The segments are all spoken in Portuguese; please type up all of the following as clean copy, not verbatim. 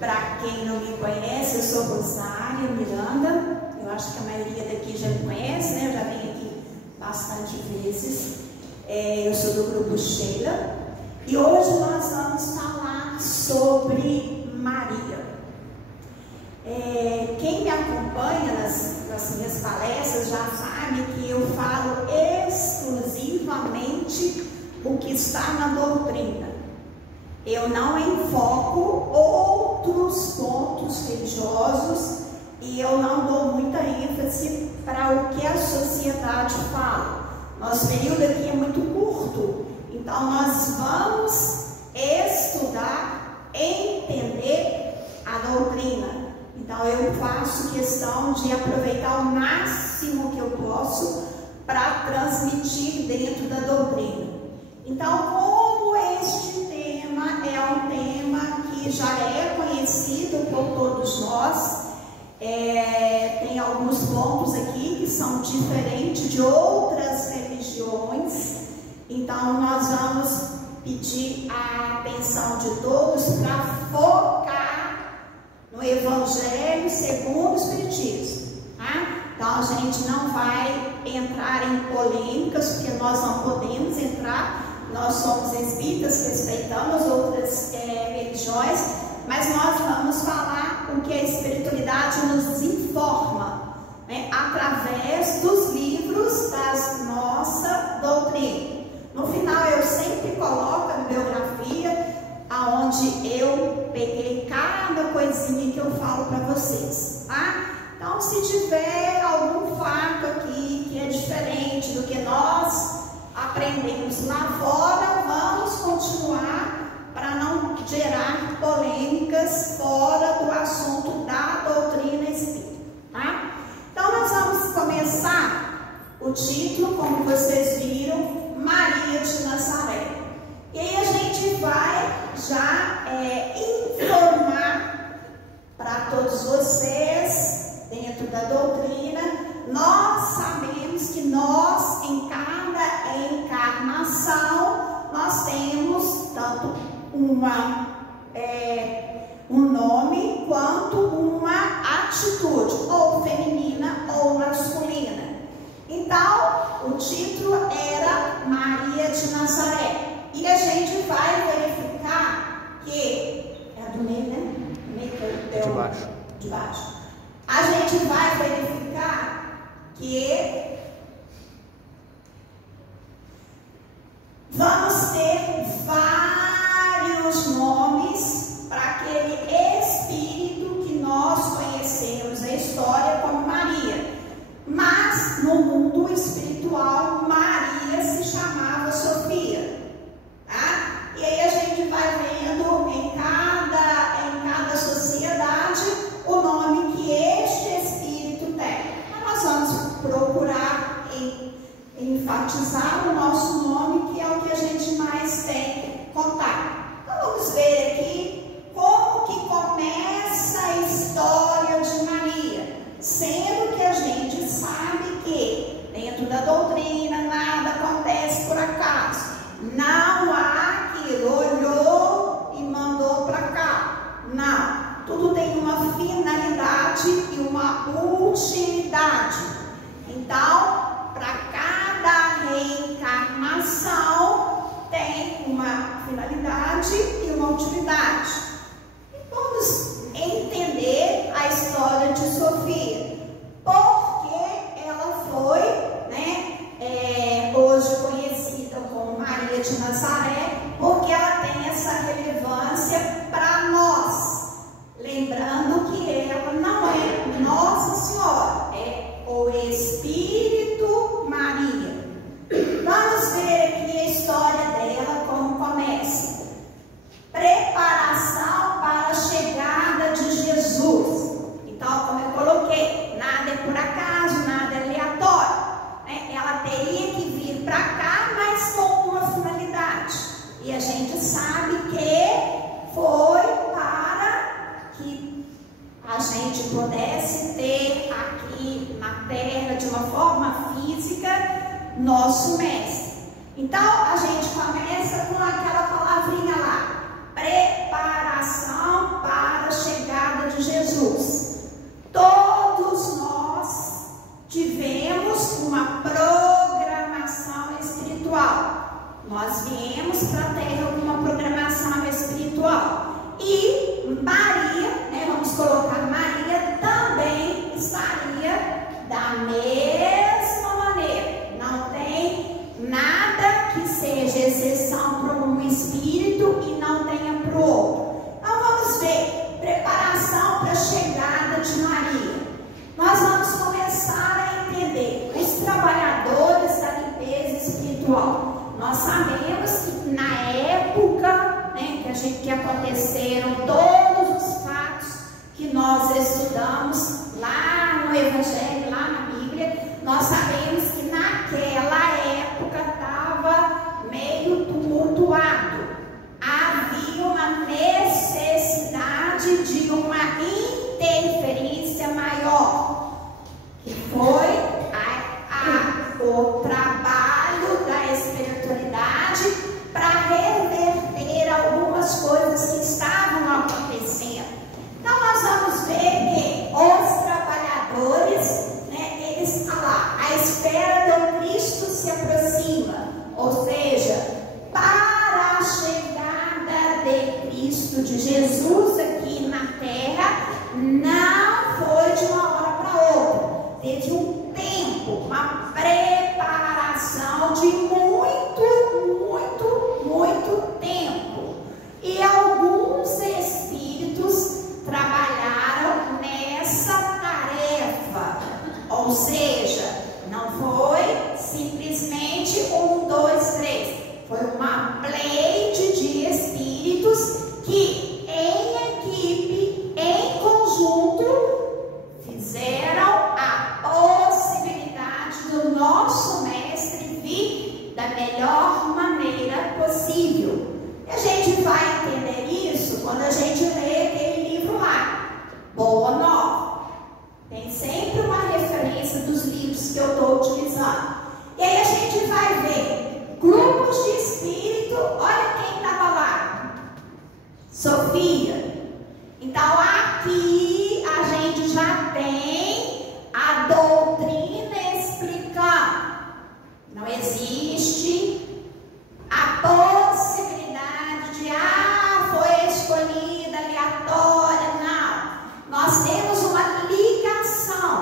Para quem não me conhece, eu sou Rosária Miranda. Eu acho que a maioria daqui já me conhece, né? Eu já venho aqui bastante vezes. Eu sou do grupo Sheila. E hoje nós vamos falar sobre Maria. Quem me acompanha nas minhas palestras já sabe que eu falo exclusivamente o que está na doutrina. Eu não enfoco outros pontos religiosos e eu não dou muita ênfase para o que a sociedade fala. Nosso período aqui é muito curto, então nós vamos estudar, entender a doutrina. Então eu faço questão de aproveitar o máximo que eu posso para transmitir dentro da doutrina. Então, como este tema é um tema que já é conhecido por todos nós, tem alguns pontos aqui que são diferentes de outras religiões, então nós vamos pedir a atenção de todos para focar no Evangelho segundo o Espiritismo, tá? Então a gente não vai entrar em polêmicas, porque nós não podemos entrar. Nós somos espíritas, respeitamos outras religiões, mas nós vamos falar o que a espiritualidade nos informa, né, através dos livros da nossa doutrina. No final eu sempre coloco a bibliografia, aonde eu peguei cada coisinha que eu falo para vocês, tá? Então, se tiver algum fato aqui que é diferente do que nós aprendemos lá fora, vamos continuar para não gerar polêmicas fora do assunto da doutrina espírita, tá? Então nós vamos começar o título, como vocês viram, Maria de Nazaré. E aí a gente vai já informar para todos vocês, dentro da doutrina, nós sabemos que nós, em cada encarnação, nós temos tanto um nome quanto uma atitude, ou feminina ou masculina. Então, o título era Maria de Nazaré. E a gente vai verificar que... É do meio, né? Do meio que eu... De baixo. De baixo. A gente vai verificar que vamos ter vários nomes para aquele espírito que nós conhecemos a história como Maria. Mas no mundo espiritual, Maria se chamava Sofia, tá? E aí a gente vai vendo em cada sociedade o nome que este espírito tem. Mas nós vamos procurar enfatizar o nosso nome, que é o que a gente mais tem contato. Então vamos ver aqui como que começa a história de Maria, sendo que a gente sabe que dentro da doutrina nada acontece por acaso. Não há aquilo, olhou e mandou para cá. Não. Tudo tem uma finalidade e uma utilidade. Então, para cada reencarnação tem uma finalidade e uma utilidade. E vamos entender a história de Sofia. Porque ela foi, hoje conhecida como Maria de Nazaré, porque ela tem essa relevância para nós. Lembrando que ela não é Nossa Senhora, é o Espírito Maria. Vamos ver aqui a história dela, como começa. Preparação para a chegada de Jesus. Então, como eu coloquei, nada é por acaso, nada é aleatório, né? Ela teria que vir para cá, mas com uma finalidade. E a gente sabe que foi para que a gente pudesse ter aqui na Terra, de uma forma física, nosso mestre. Então, a gente começa com aquela palavrinha lá, preparação para a chegada espiritual. Nós sabemos que na época, né, que aconteceram todos os fatos que nós estudamos lá no Evangelho, lá na Bíblia, nós sabemos que naquela época estava meio tumultuado. Havia uma necessidade de uma interferência maior, que foi o trabalho da espiritualidade para reverter algumas coisas que estavam acontecendo. Então nós vamos ver que os trabalhadores, né, eles estão lá, a espera do Cristo se aproxima, ou seja, para a chegada de Cristo, de Jesus aqui na terra, não foi de uma hora para outra. Teve um tempo, uma preparação de muito tempo. E alguns espíritos trabalharam nessa tarefa. Ou seja, não foi simplesmente 1, 2, 3. Foi uma pleide de espíritos que, em equipe, em conjunto, fizeram a possibilidade do nosso mestre vir da melhor maneira possível. E a gente vai entender isso quando a gente lê aquele livro lá, Boa Nova. Tem sempre uma referência dos livros que eu estou utilizando. E aí a gente vai ver grupos de espírito. Olha quem estava lá: Sofia. Então aqui a gente já tem a doutrina explicando. Não existe a possibilidade de foi escolhida aleatória. Não. Nós temos uma ligação,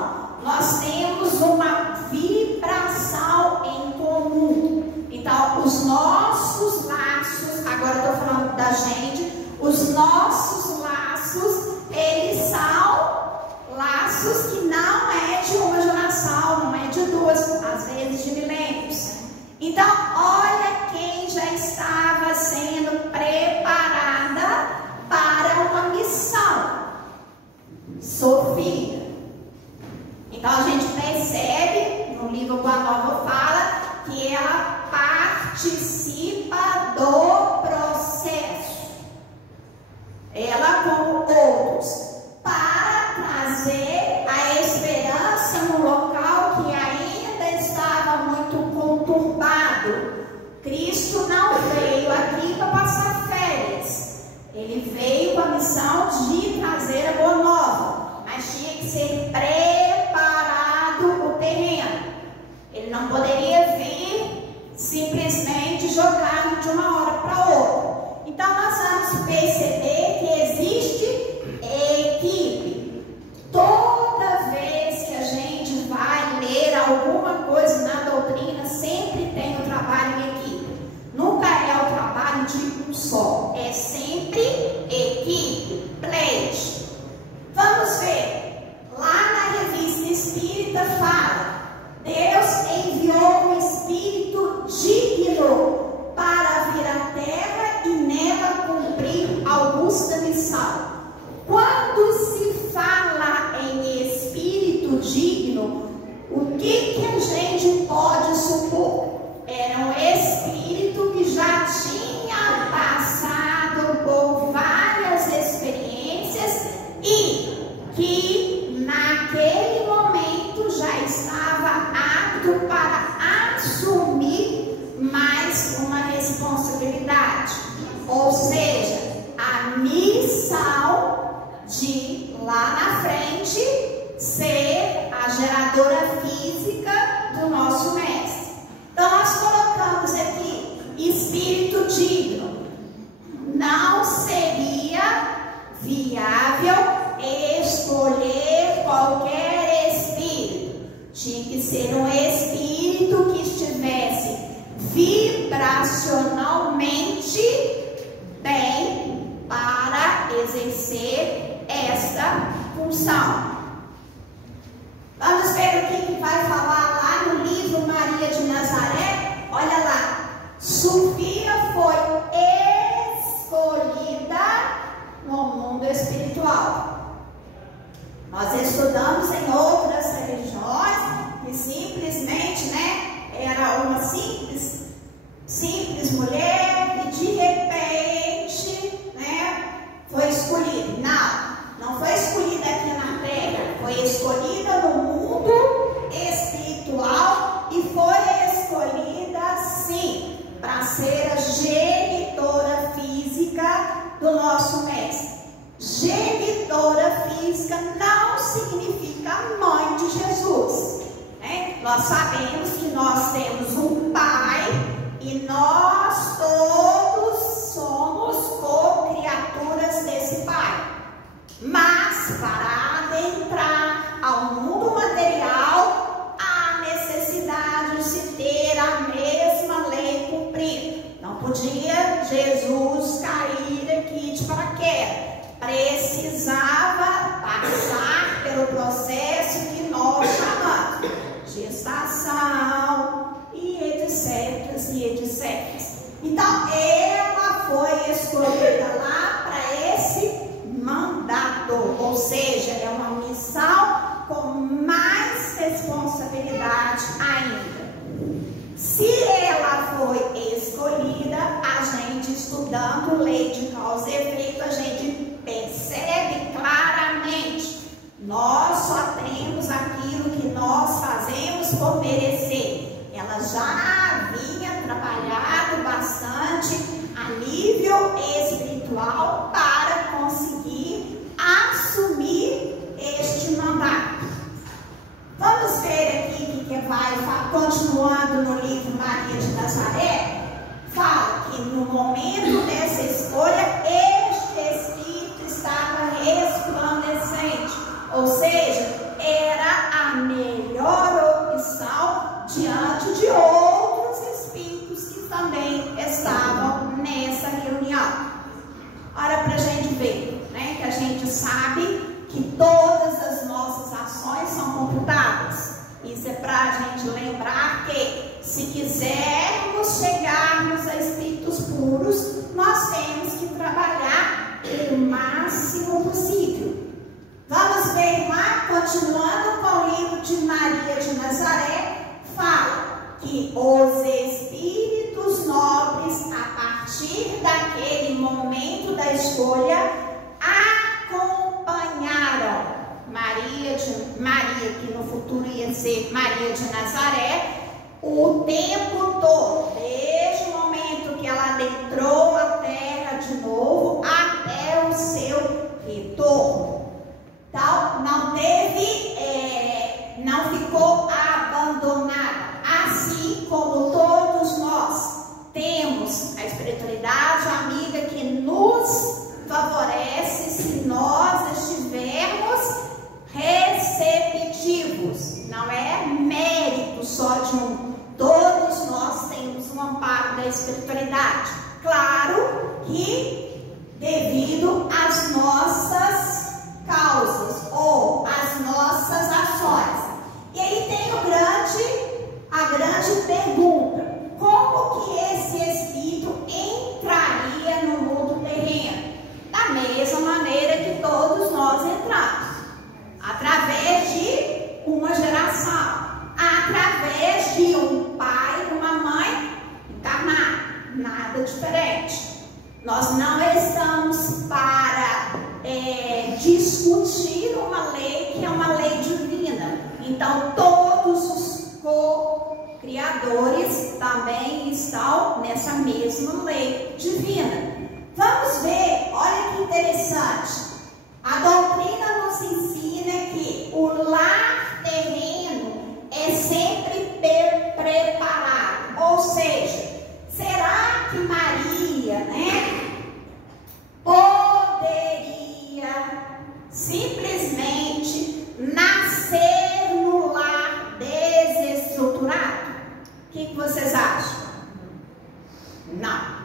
nós temos uma vibração em comum. Então os nossos laços, agora eu estou falando da gente, os nossos laços, eles são laços que não é de uma geração, não é de duas, às vezes de milênios. Então, olha quem já estava sendo preparada para uma missão: Sofia. Então, a gente percebe, no livro Boa Nova fala, que ela participa do processo. Ela, como outros, para trazer a esperança no local que ainda estava muito conturbado. Cristo não veio aqui para passar férias. Ele veio com a missão de trazer a boa nova, mas tinha que ser preparado o terreno. Ele não poderia vir simplesmente jogado de uma hora para outra. Então nós vamos perceber que existe equipe. Toda vez que a gente vai ler alguma coisa na doutrina, sempre tem o trabalho em equipe. Nunca é o trabalho de um só, é sempre equipe, pleite. Vamos ver, lá na Revista Espírita fala: Deus enviou um espírito digno para vir à terra e nela cumprir augusta missão. Quando se fala em espírito digno, o que a gente pode supor? Era um espírito que já tinha passado por várias experiências e que naquele momento já estava apto para assumir mais uma responsabilidade, ou seja, a missão de lá na frente ser a geradora física do nosso mestre. Então nós colocamos aqui espírito digno. Não seria viável escolher qualquer espírito. Tinha que ser um espírito que estivesse vibracionalmente bem para exercer esta função. Vamos ver o que vai falar lá no livro Maria de Nazaré. olha lá, Sofia foi escolhida no mundo espiritual. Nós estudamos em outras religiões que simplesmente, né, era uma simples mulher que de repente, né, foi escolhida. Não foi escolhida aqui na terra, foi escolhida no mundo espiritual e foi escolhida sim para ser a genitora física do nosso mestre. Genitora física não significa mãe de Jesus, né? Nós sabemos que nós temos um pai e nós todos somos co-criaturas desse pai. Mas para adentrar ao mundo material, há necessidade de se ter a mesma lei cumprida. Não podia Jesus cair aqui de paraquedas. Precisava passar pelo processo que nós chamamos gestação e etc. Então, ela foi escolhida lá para esse mandato, ou seja, é uma missão com mais responsabilidade ainda. Se ela foi escolhida, a gente estudando lei de causa e efeito, a gente percebe claramente, nós só temos aquilo que nós fazemos por merecer. Ela já havia trabalhado bastante a nível espiritual para conseguir assumir este mandato. Vamos ver aqui que vai, continuando no livro Maria de Nazaré, fala que no momento dessa escolha, este Espírito estava resplandecente, ou seja, era a melhor opção diante de outros espíritos que também estavam nessa reunião. Ora, para a gente ver, né, que a gente sabe que todas as nossas ações são computadas. Isso é para a gente lembrar que, se quisermos chegarmos a espíritos puros, nós temos que trabalhar o máximo possível. Vamos ver lá, continuando com o livro de Maria de Nazaré, fala que os espíritos nobres, a partir daquele momento da escolha, acompanharam Maria, que no futuro ia ser Maria de Nazaré, o tempo todo, desde o momento que ela adentrou a terra de novo até o seu retorno. Então, não ficou abandonada, assim como todos nós temos a espiritualidade amiga que nos favorece se nós estivermos receptivos. Não é mérito só de um. Todos nós temos um amparo da espiritualidade. Claro que devido às nossas causas ou às nossas ações. E aí tem a grande pergunta: como que esse espírito entraria no mundo terreno? Da mesma maneira que todos nós entramos, através de uma geração, através de um pai e uma mãe encarnado, nada diferente. Nós não estamos para discutir uma lei que é uma lei divina. Então todos os co-criadores também estão nessa mesma lei divina. Vamos ver, olha que interessante. A doutrina nos ensina que o lar terreno é sempre preparado. Ou seja, será que Maria, poderia simplesmente nascer no lar desestruturado? O que vocês acham? Não.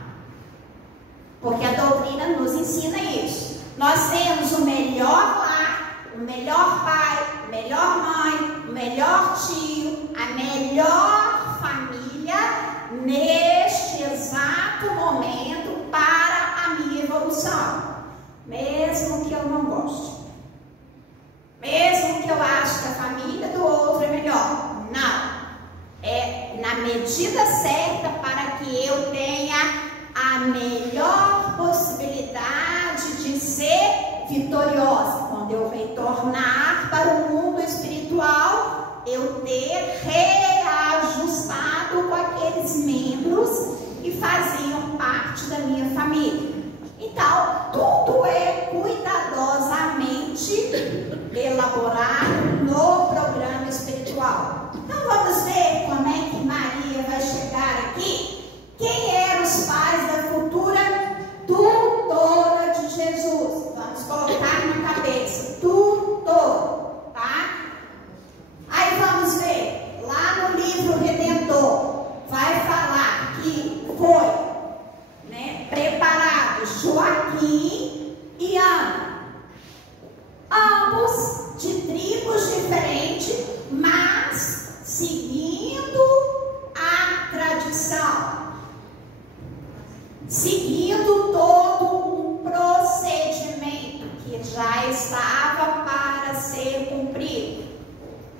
Porque a doutrina nos ensina isso. Nós temos o melhor lar, o melhor pai, a melhor mãe, o melhor tio, a melhor família propósito, quando eu retornar para o mundo espiritual, eu ter reajustado com aqueles membros que faziam parte da minha família. Então, tudo é cuidadosamente elaborado no programa espiritual. Então, vamos ver como é que Maria vai chegar aqui. Quem eram os pais da futura tutora de Jesus? Vamos colocar na cabeça, tutor, tá? Aí vamos ver, lá no livro Redentor, vai falar que foi, né, preparado Joaquim e Ana, ambos de tribos diferentes, mas seguindo a tradição, seguindo todo um procedimento que já estava para ser cumprido.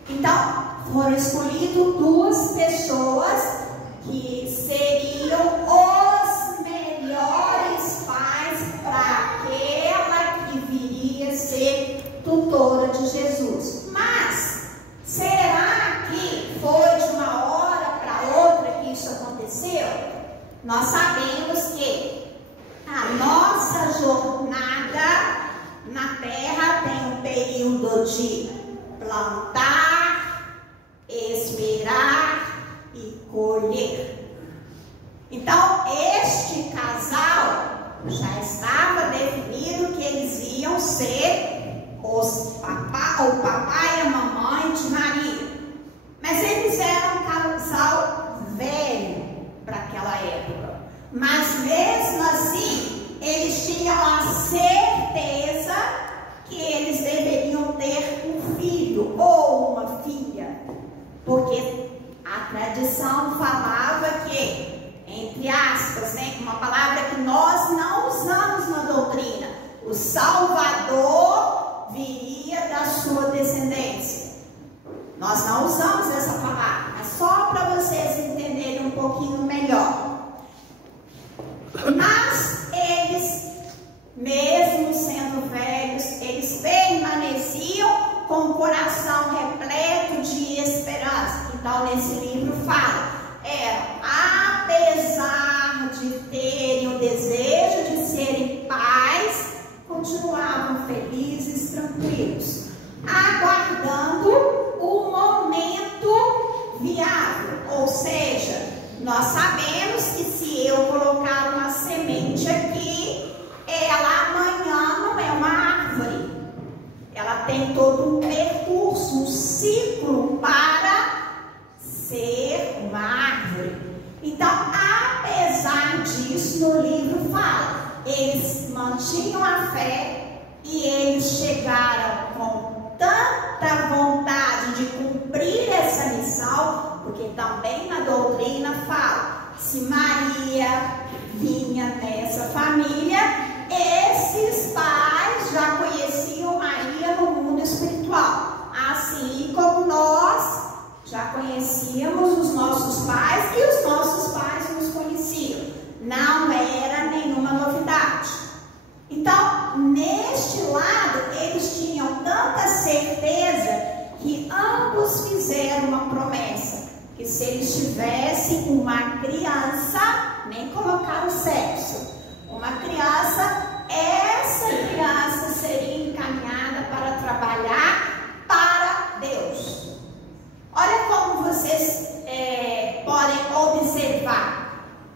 Então, foram escolhidas duas pessoas que seriam os melhores pais para aquela que viria a ser tutora de Jesus. Mas, será que foi de uma hora para outra que isso aconteceu? Nós sabemos que a nossa jornada na Terra tem um período de plantar, esperar e colher. Então, este casal já estava definido que eles iam ser o papai e a mamãe de Maria. Mas eles eram um casal velho para aquela época. Mas mesmo assim, eles tinham a certeza que eles deveriam ter um filho ou uma filha, porque a tradição falava que, entre aspas, né, uma palavra que nós não usamos na doutrina, o Salvador viria da sua descendência. Nós não usamos essa palavra, mas só para vocês entenderem um pouquinho melhor. Mas eles, mesmo sendo velhos, eles permaneciam com o coração repleto de esperança. Então, nesse livro fala, apesar de terem o desejo de serem pais, continuavam felizes, tranquilos, aguardando o momento viável. Ou seja, nós sabemos que se eu colocar uma semente aqui, ela amanhã não é uma árvore. Ela tem todo um percurso, um ciclo para ser uma árvore. Então, apesar disso, no livro fala, eles mantinham a fé e eles chegaram com tanta vontade de cumprir essa missão, porque também na doutrina fala, se Maria vinha nessa família, esses pais já conheciam Maria no mundo espiritual, assim como nós já conhecíamos os nossos pais e os nossos pais nos conheciam. Não era nenhuma novidade. Então, neste lado, eles tinham tanta certeza que ambos fizeram uma promessa, que se eles tivessem uma criança, nem colocaram sexo, uma criança, essa criança seria encaminhada para trabalhar para Deus. Olha como vocês podem observar.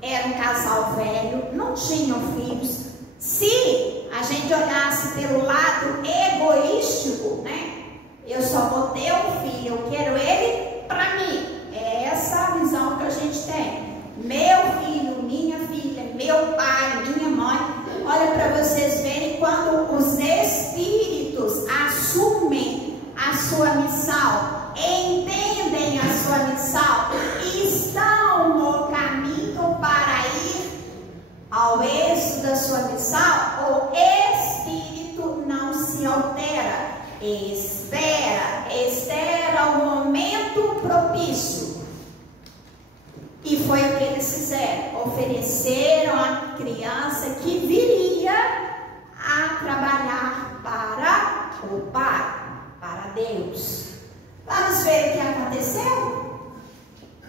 Era um casal velho, não tinham filhos. Se a gente olhasse pelo lado egoístico, né? Eu só vou ter um filho, eu quero ele para mim. É essa a visão que a gente tem. Meu filho, minha filha, meu pai, minha mãe. Olha para vocês verem quando os espíritos assumem a sua missão, entendem a sua missão e estão no caminho para ir ao êxito da sua missão, o espírito não se altera, espera o momento propício. E foi o que eles fizeram, ofereceram a criança que viria a trabalhar para ou para Deus. Vamos ver o que aconteceu?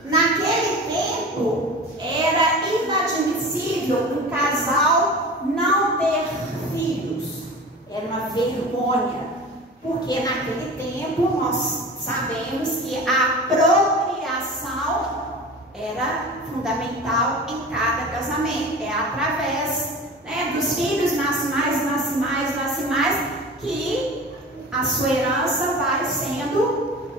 Naquele tempo, era inadmissível um casal não ter filhos. Era uma vergonha, porque naquele tempo nós sabemos que a procriação era fundamental em cada casamento. É através, né, dos filhos, nasce mais, que a sua herança vai sendo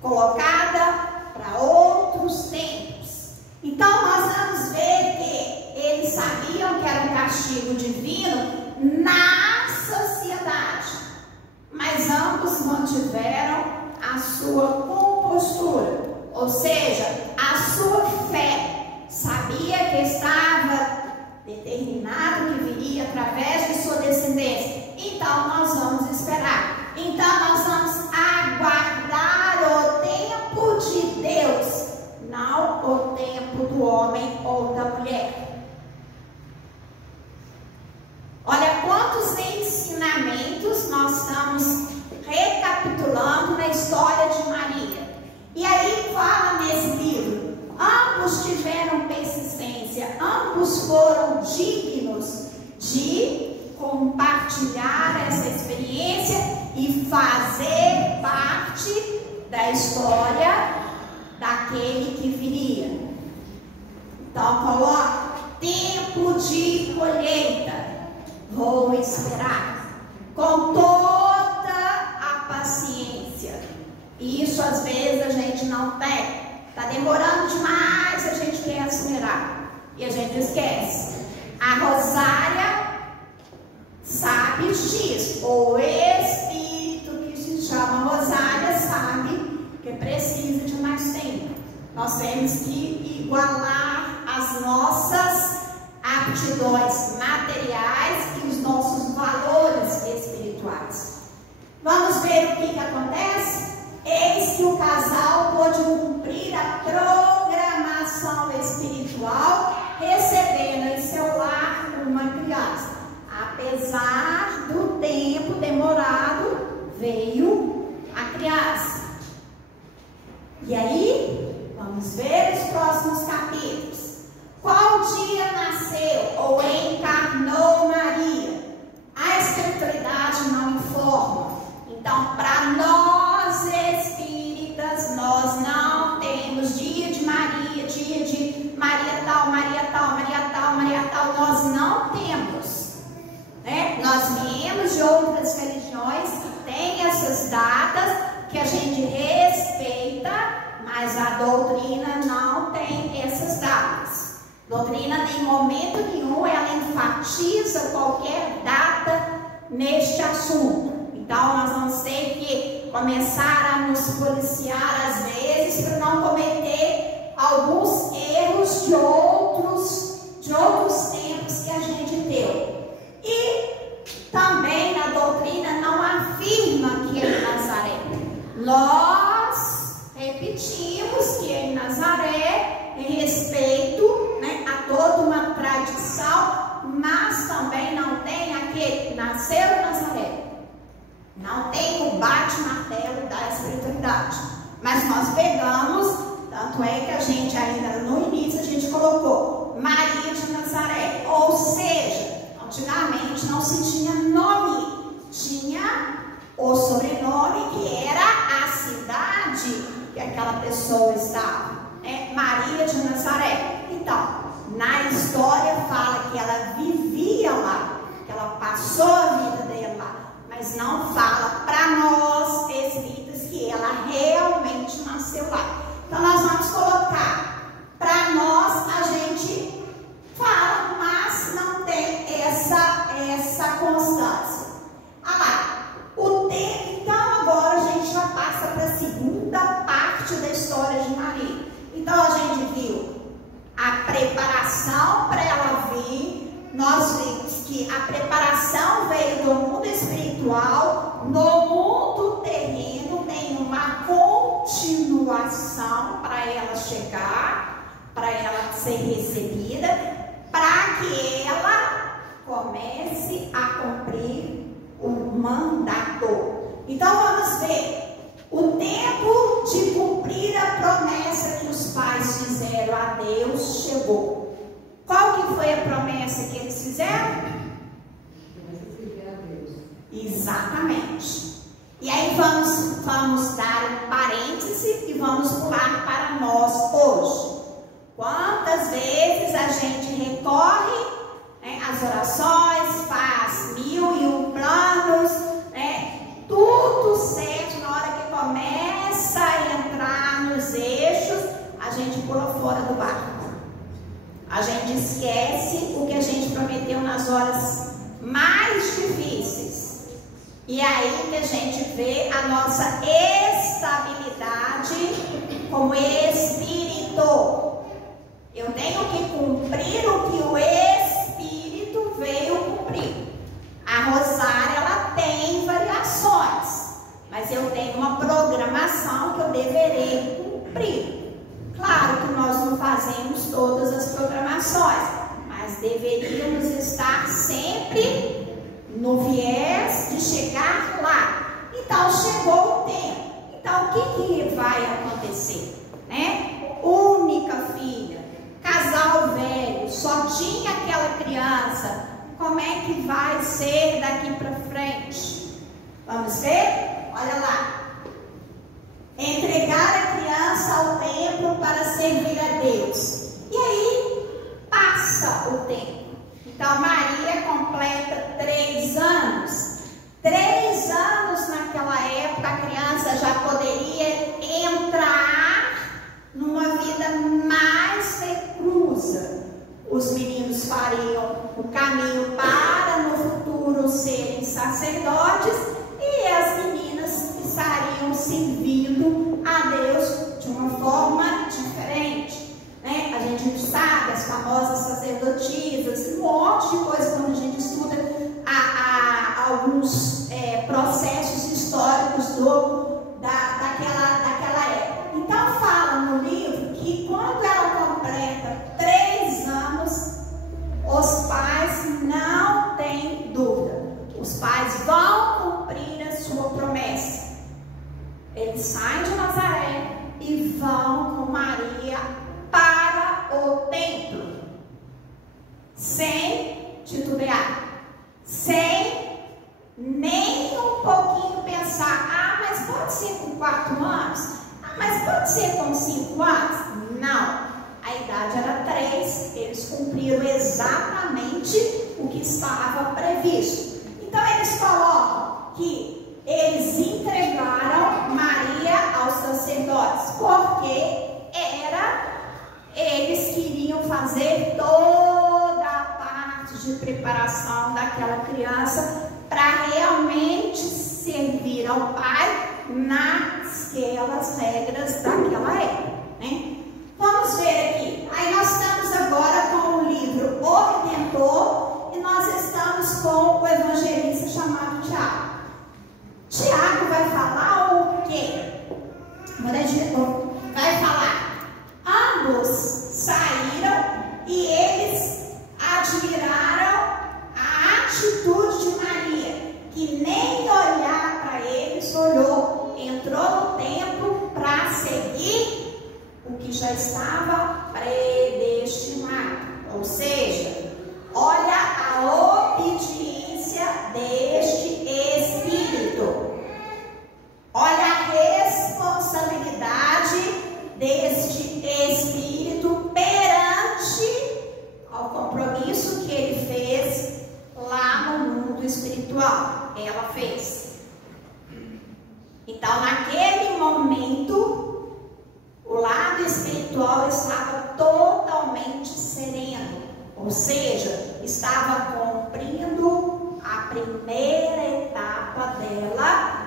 colocada para outros tempos. Então nós vamos ver que eles sabiam que era um castigo divino na sociedade, mas ambos mantiveram a sua compostura, ou seja, a sua fé. Sabia que estava determinado que viria através de sua descendência. Então nós vamos esperar. Então nós vamos aguardar o tempo de Deus, não o tempo do homem ou da mulher. Olha quantos ensinamentos nós estamos recapitulando na história de Maria. E aí fala nesse livro, ambos tiveram persistência, ambos foram dignos de compartilhar essa experiência e fazer parte da história daquele que viria. Então coloca, tempo de colheita, vou esperar com toda a paciência. E isso às vezes a gente não tem. Está demorando demais, a gente quer acelerar e a gente esquece. A Rosária sabe disso. O Espírito que se chama Rosária sabe que precisa de mais tempo. Nós temos que igualar as nossas aptidões materiais e os nossos valores espirituais. Vamos ver o que acontece? Eis que o casal pôde cumprir a programação espiritual, recebendo em seu lar uma criança. Apesar do tempo demorado, veio a criança. E aí, vamos ver os próximos capítulos. Qual dia nasceu ou encarnou Maria? A espiritualidade não informa. Então, para nós espíritas, nós não temos dia de Maria, dia de Maria tal, Maria tal, Maria tal, Maria tal. Nós não temos, né? Nós viemos de outras religiões que têm essas datas que a gente respeita, mas a doutrina não tem essas datas. Doutrina, em momento nenhum, ela enfatiza qualquer data neste assunto. Então, nós vamos ter que começar a nos policiar às vezes para não cometer alguns erros de outros tempos que a gente deu. E também na doutrina não afirma que é em Nazaré. Nós repetimos que é em Nazaré, em respeito, né, a toda uma tradição, mas também não tem aquele que nasceu em Nazaré. Não tem o bate-martelo da espiritualidade. Mas nós pegamos, tanto é que a gente ainda no início a gente colocou Maria de Nazaré. Ou seja, antigamente não se tinha nome, tinha o sobrenome que era a cidade que aquela pessoa estava, né? Maria de Nazaré. Então, na história fala que ela vivia lá, que ela passou a vida dela lá. Mas não fala para nós espíritas que ela realmente nasceu lá. Então nós vamos colocar, para nós a gente fala, mas não tem essa constância. Ah lá, o tempo. Então agora a gente já passa para a segunda parte da história de Maria. Então a gente viu a preparação para ela vir. Nós vimos que a preparação veio do mundo espiritual, no mundo terreno tem uma continuação para ela chegar, para ela ser recebida, para que ela comece a cumprir o mandato. Então vamos ver. O tempo de cumprir a promessa que os pais fizeram a Deus chegou. Qual que foi a promessa que eles fizeram? Exatamente. E aí vamos dar um parêntese e vamos pular para nós hoje. Quantas vezes a gente recorre, né, às orações, faz 1001 planos, né, tudo certo, na hora que começa a entrar nos eixos, a gente pula fora do barco. A gente esquece o que a gente prometeu nas horas mais difíceis. E aí que a gente vê a nossa estabilidade como espírito. Eu tenho que cumprir o que o Espírito veio cumprir. A Rosária, ela tem variações, mas eu tenho uma programação que eu deverei cumprir. Claro que nós não fazemos todas as programações, mas deveríamos estar sempre no viés de chegar lá. Então chegou o tempo. Então o que vai acontecer? Né? Única filha, casal velho, só tinha aquela criança. Como é que vai ser daqui para frente? Vamos ver? Olha lá. Entregar a criança ao templo para servir a Deus. E aí passa o tempo. Então Maria completa 3 anos. 3 anos naquela época a criança já poderia entrar numa vida mais reclusa. Os meninos fariam o caminho para no futuro serem sacerdotes e as meninas estariam servindo a Deus de uma forma diferente, né? A gente sabe as famosas sacerdotisas, um monte de coisa quando a gente estuda alguns processos históricos daquela época. Então fala no livro que quando ela completa 3 anos, os pais não têm dúvida, os pais vão cumprir a sua promessa. Eles saem de Nazaré e vão com Maria para o templo, sem titubear, sem nem um pouquinho pensar, mas pode ser com 4 anos, mas pode ser com 5 anos. Não, a idade era 3, eles cumpriram exatamente o que estava previsto. Então eles colocam que eles entregaram Maria aos sacerdotes, porque eles queriam fazer toda a parte de preparação daquela criança para realmente servir ao Pai naquelas regras daquela época, né? Vamos ver aqui. Aí nós estamos agora com o livro O Redentor e nós estamos com o evangelista chamado Tiago. Tiago vai falar o quê? Vai falar: ambos saíram e eles admiraram a atitude de Maria, que nem olhar para eles olhou, entrou no templo para seguir o que já estava predestinado. Ou seja, olha a obediência deste Espírito. Olha a responsabilidade deste Espírito perante ao compromisso que ele fez lá no mundo espiritual. Ela fez. Então, naquele momento, o lado espiritual estava totalmente sereno. Ou seja, estava cumprindo a primeira etapa dela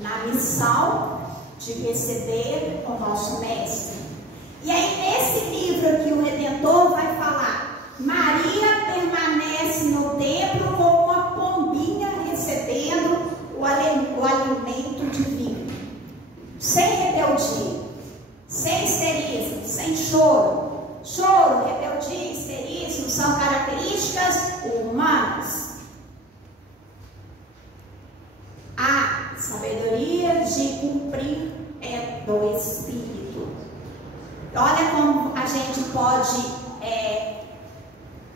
na missão de receber o nosso mestre. E aí nesse livro aqui o Redentor vai falar: Maria permanece no templo como uma pombinha recebendo o alimento divino, sem rebeldia, sem histerismo, sem choro. Choro, rebeldia, histerismo são características humanas. sabedoria de cumprir é do Espírito. Olha como a gente pode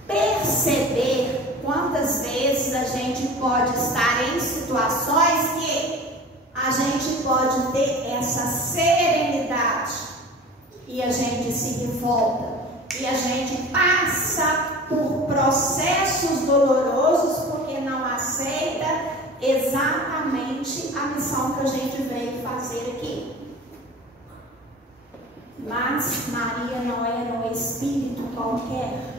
perceber quantas vezes a gente pode estar em situações que a gente pode ter essa serenidade e a gente se revolta e a gente passa por processos dolorosos porque não aceita exatamente a missão que a gente veio fazer aqui. Mas Maria não era um espírito qualquer,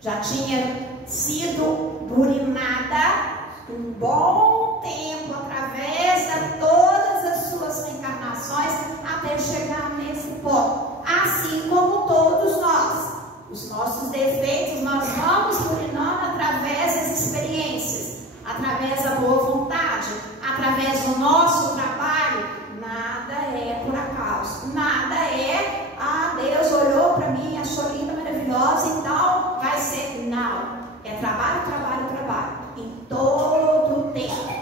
já tinha sido burinada um bom tempo através de todas as suas reencarnações até chegar nesse ponto. Assim como todos nós, os nossos defeitos nós vamos burinando através das experiências, através da boa vontade, através do nosso trabalho. Nada é por acaso, nada é, Deus olhou para mim, achou linda, maravilhosa, então vai ser, não, é trabalho, trabalho, trabalho, em todo o tempo.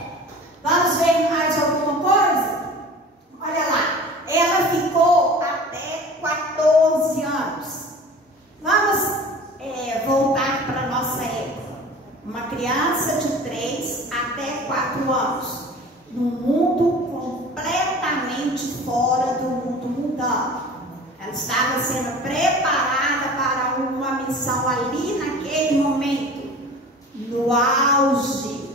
Vamos ver mais alguma coisa? Olha lá, ela ficou até 14 anos. Vamos voltar para a nossa época. Uma criança de 3 até 4 anos, num mundo completamente fora do mundo mundano. Ela estava sendo preparada para uma missão ali naquele momento, no auge.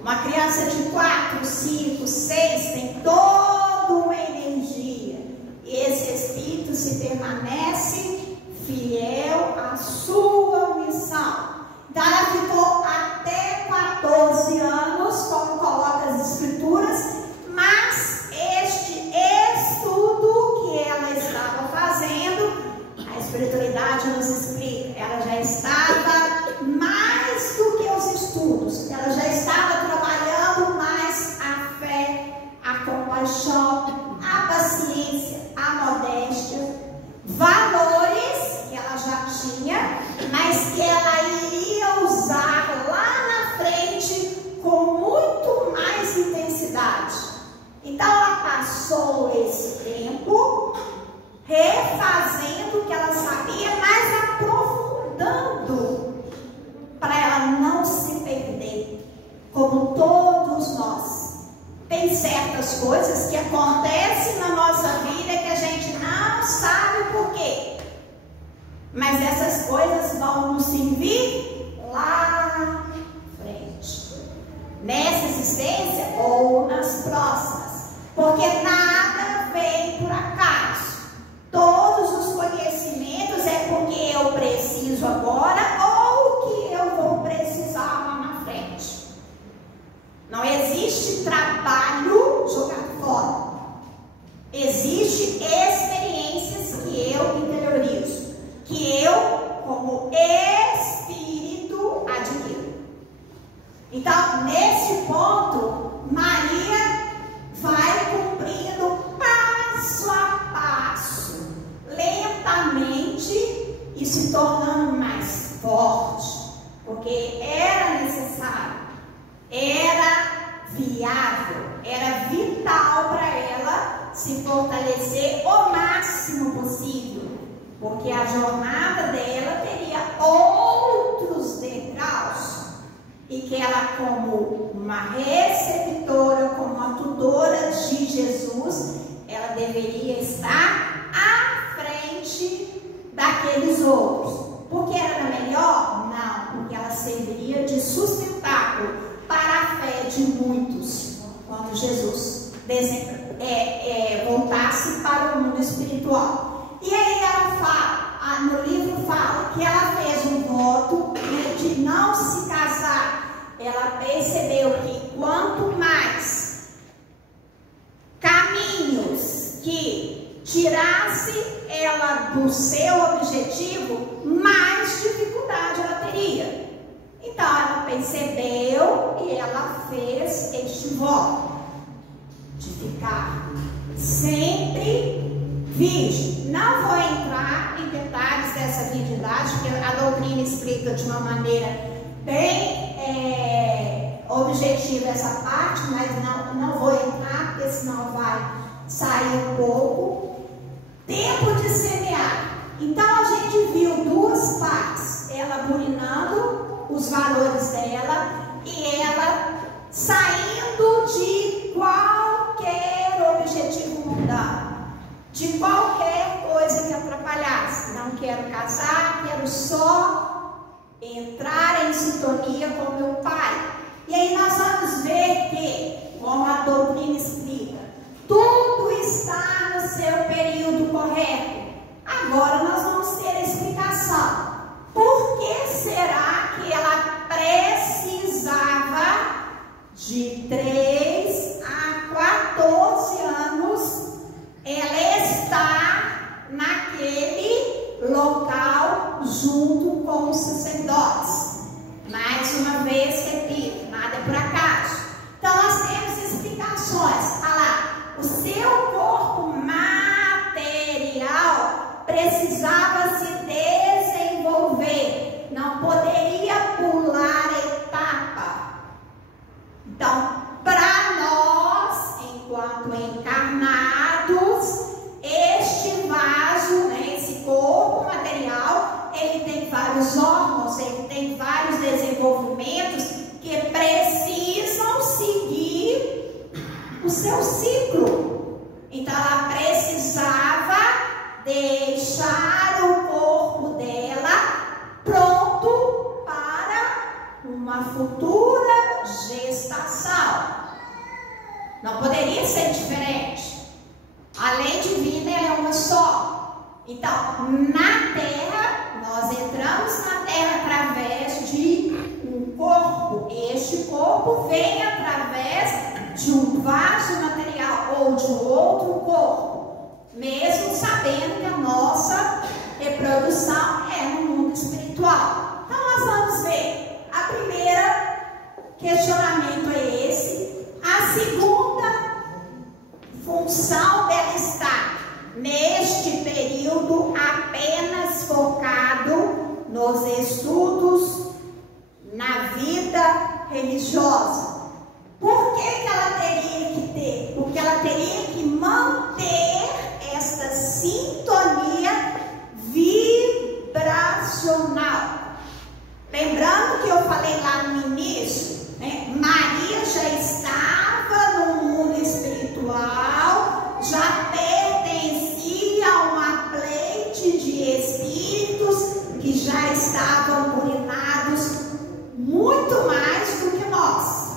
Uma criança de 4, 5, 6 tem toda uma energia. E esse espírito se permanece fiel à sua missão. Então ela ficou até 14 anos, como coloca as escrituras, mas este estudo que ela estava fazendo, a espiritualidade nos explica, ela já estava mais do que os estudos, ela já estava trabalhando mais a fé, a compaixão, a paciência, a modéstia, valores que ela já tinha, mas que ela iria usar lá na frente com muito mais intensidade. Então ela passou esse tempo refazendo o que ela sabia, mas aprofundando para ela não se perder, como todos nós. Tem certas coisas que acontecem na nossa vida que a gente não sabe por quê, mas essas coisas vão nos servir lá na frente, nessa existência ou nas próximas, porque nada vem por acaso. Todos os conhecimentos é porque eu preciso agora ou que eu vou precisar lá na frente. Não existe trabalho jogado fora. Existem experiências que eu interiorizo, que eu, como espírito, adquiro. Então, nesse ponto, Maria vai cumprindo passo a passo, lentamente e se tornando mais forte, porque era necessário, era viável, era vital para ela se fortalecer o máximo possível, porque a jornada dela teria outros degraus e que ela, como uma receptora, como uma tutora de Jesus, ela deveria estar à frente daqueles outros. Porque era melhor? Não, porque ela serviria de sustentáculo para a fé de muitos, quando Jesus voltasse para o mundo espiritual. E aí ela fala, no livro fala que ela fez um voto de não se casar. Ela percebeu que quanto mais caminhos que tirasse ela do seu objetivo, mais dificuldade ela teria. Então ela percebeu e ela fez este voto de ficar sempre virgem. Não vou entrar em detalhes dessa virgindade, porque a doutrina explica de uma maneira bem objetivo essa parte, mas não vou entrar, porque senão vai sair um pouco. Tempo de semear. Então a gente viu duas partes, ela burinando os valores dela e ela saindo de qualquer objetivo mundano, de qualquer coisa que atrapalhasse. Não quero casar, quero só entrar em sintonia com meu pai. E aí nós vamos ver que, como a doutrina explica, tudo está no seu período correto. Agora nós vamos ter a explicação. Por que será que ela precisava de 3 a 14 anos ela está naquele local junto com os sacerdotes? Mais uma vez, repito, nada é por acaso. Então nós temos explicações. Olha lá, o seu corpo material precisava se desenvolver, não poderia pular etapa. Então, para nós, enquanto encarnados, este vaso, né, esse corpo material, ele tem vários órgãos, ele tem vários desenvolvimentos que precisam seguir o seu ciclo. Então, ela precisava deixar o corpo dela pronto para uma futura gestação. Não poderia ser diferente. A lei divina é uma só. Então, na Terra, nós entramos na Terra através de um corpo. Este corpo vem através de um vaso material ou de um outro corpo, mesmo sabendo que a nossa reprodução é no mundo espiritual. Então, nós vamos ver. A primeira questionamento é esse. A segunda função dela está neste período apenas focado nos estudos, na vida religiosa. Por que ela teria que ter? Porque ela teria que manter esta sintonia vibracional. Lembrando que eu falei lá no início, né? Maria já estava no mundo espiritual, já pertencia a uma pleite de espíritos que já estavam burinados muito mais do que nós.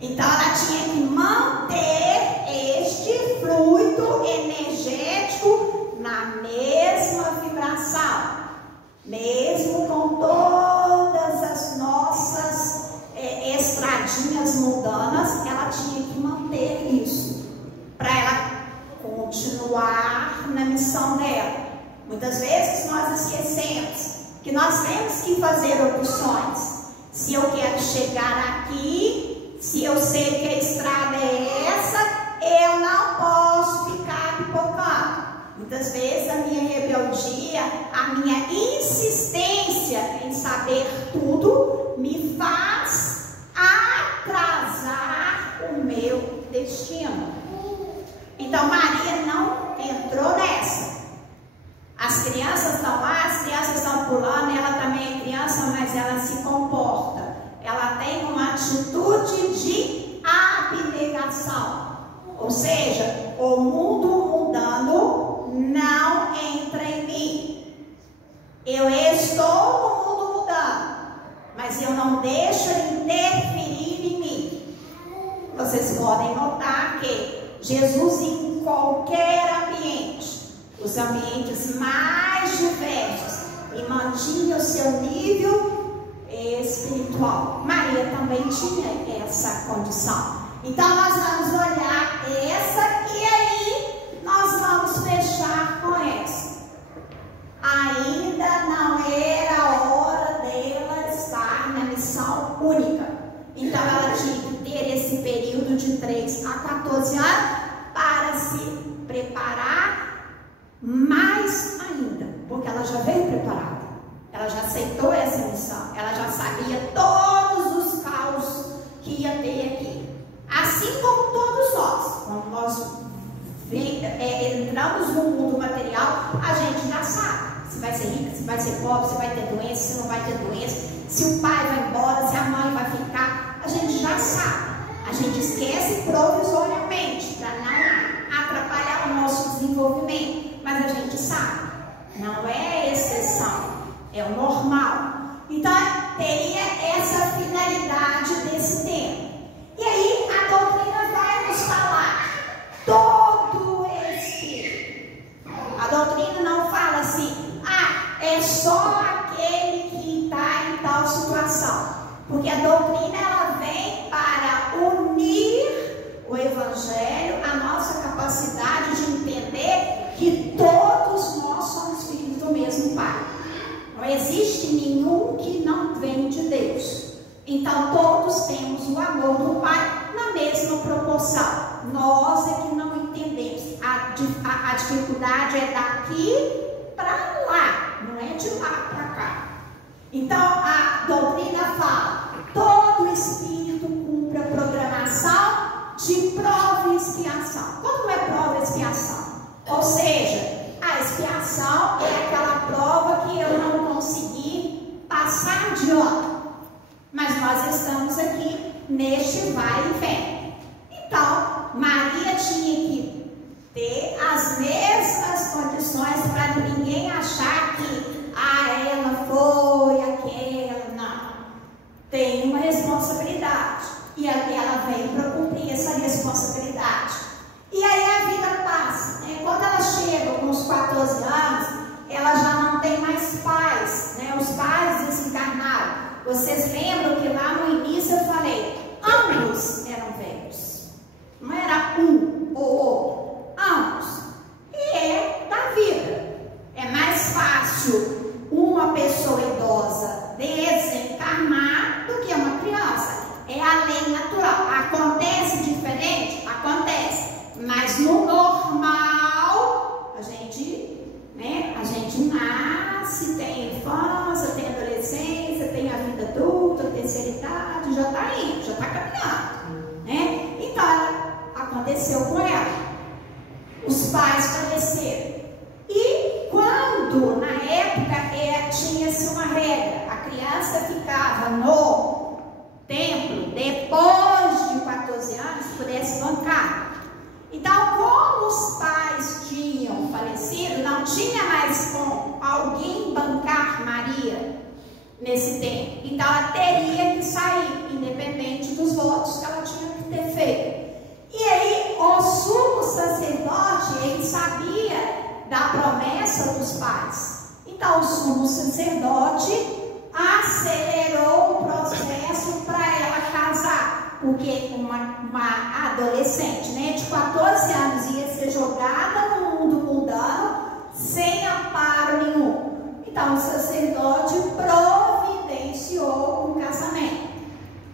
Então ela tinha que manter este fluido energético na mesma vibração, mesmo com todas as nossas estradinhas mundanas, ela tinha que manter isso para ela continuar na missão dela. Muitas vezes nós esquecemos que nós temos que fazer opções. Se eu quero chegar aqui, se eu sei que a estrada é essa, eu não posso ficar pipocando. Muitas vezes a minha rebeldia, a minha insistência em saber tudo, me faz atrasar o meu destino. Então Maria não entrou nessa. As crianças estão lá, as crianças estão pulando, ela também é criança, mas ela se comporta. Ela tem uma atitude de abnegação. Ou seja, o mundo mundano não entra em mim. Eu estou no mundo mundano, mas eu não deixo ele interferir em mim. Vocês podem notar que Jesus, em qualquer ambiente, os ambientes mais diversos, e mantinha o seu nível espiritual. Maria também tinha essa condição. Então nós vamos olhar essa e aí nós vamos fechar com essa. Ainda não era a hora dela estar na missão única. Então ela tinha que ter esse período de 3 a 14 anos para se preparar mais ainda, porque ela já veio preparada. Ela já aceitou essa missão. Ela já sabia todos entramos no mundo material, a gente já sabe se vai ser rico, se vai ser pobre, se vai ter doença, se não vai ter doença, se o pai vai embora, se a mãe vai ficar, a gente já sabe. A gente esquece provisoriamente, para não atrapalhar o nosso desenvolvimento, mas a gente sabe, não é exceção, é o normal. Então, teria essa finalidade desse tema. E aí, a doutrina vai nos falar todo espírito. A doutrina não fala assim, é só aquele que está em tal situação. Porque a doutrina, ela vem para unir o Evangelho à nossa capacidade de entender que todos nós somos filhos do mesmo Pai. Não existe nenhum que não vem de Deus. Então, todos temos o amor do Pai na mesma proporção. Nós é que não entendemos. A dificuldade é daqui para lá, não é de lá para cá. Então, a doutrina fala, todo espírito cumpre a programação de prova e expiação. Quando é prova e expiação? Ou seja, a expiação é aquela prova que eu não consegui passar de ano. Mas nós estamos aqui neste vai e vem. Então, Maria tinha que ter as mesmas condições para ninguém achar que ela foi aquela. Não. Tem uma responsabilidade. E ela veio para cumprir essa responsabilidade. E aí a vida passa. Né? Quando ela chega com os 14 anos, ela já não tem mais pais. Né? Os pais desencarnaram. Vocês lembram que lá no início eu falei, ambos eram velhos. Não era um ou outro. Ambos. E é da vida. É mais fácil uma pessoa idosa desencarnar do que uma criança. É a lei natural. Acontece diferente? Acontece. Mas no normal, a gente nasce, tem infância, tem adolescência, tem a vida adulta, terceira idade, já está indo, já está caminhando. Né? Então, aconteceu com ela. Os pais faleceram. E quando, na época, tinha-se uma regra, a criança ficava no templo depois de 14 anos, pudesse bancar. Então, como os pais tinham falecido, não tinha mais como alguém bancar Maria nesse tempo. Então, ela teria que sair, independente dos votos que ela tinha que ter feito. E aí, o sumo sacerdote, ele sabia da promessa dos pais. Então, o sumo sacerdote acelerou o processo para ela casar. Porque uma adolescente, né, de 14 anos ia ser jogada no mundo mundano sem amparo nenhum. Então, o sacerdote providenciou um casamento.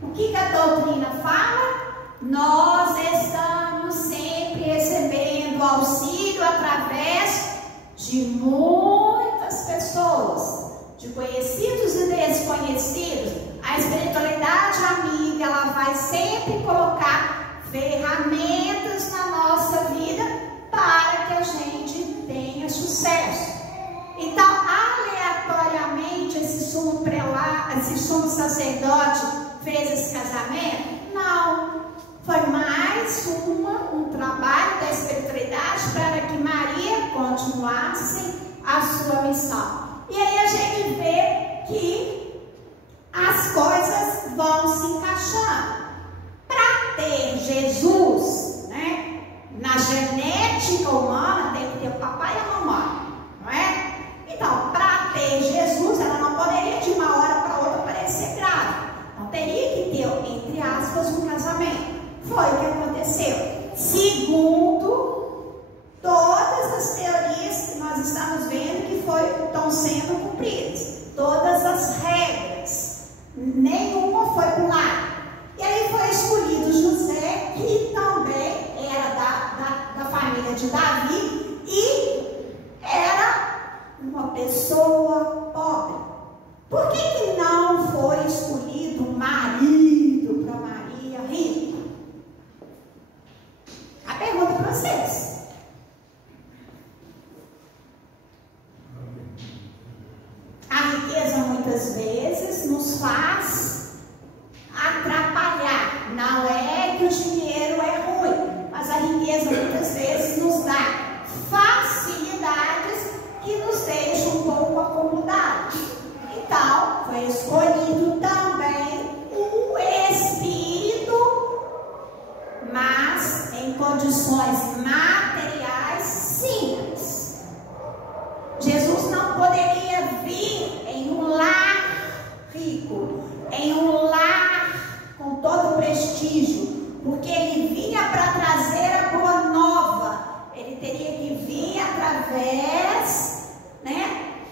O que a doutrina fala? Nós estamos sempre recebendo auxílio através de muitas pessoas, de conhecidos e desconhecidos. A espiritualidade amiga, ela vai sempre colocar ferramentas na nossa vida para que a gente tenha sucesso. Então, aleatoriamente, esse sumo sacerdote fez esse casamento? Não. Foi mais um trabalho da espiritualidade para que Maria continuasse a sua missão. E aí a gente vê que as coisas vão se encaixando. Para ter Jesus, né, na genética humana tem que ter o papai e a mamãe, não é? Então, para ter Jesus, ela não poderia de uma hora para outra parecer grávida. Não teria que ter, entre aspas, um casamento. Foi o que aconteceu. Segundo todas as teorias que nós estamos vendo que estão sendo cumpridas. Todas as regras. Nenhuma foi pulada. E aí foi escolhido José, que também era da família de Davi e era uma pessoa pobre. Por que não foi escolhido um marido para Maria rica? A pergunta para vocês. que o dinheiro é ruim, mas a riqueza muitas vezes nos dá facilidades que nos deixam um pouco acomodados. Então, foi escolhido também o Espírito, mas em condições materiais simples. Jesus não poderia vir em um lar rico, em um lar com todo prestígio, porque ele vinha para trazer a boa nova. Ele teria que vir através,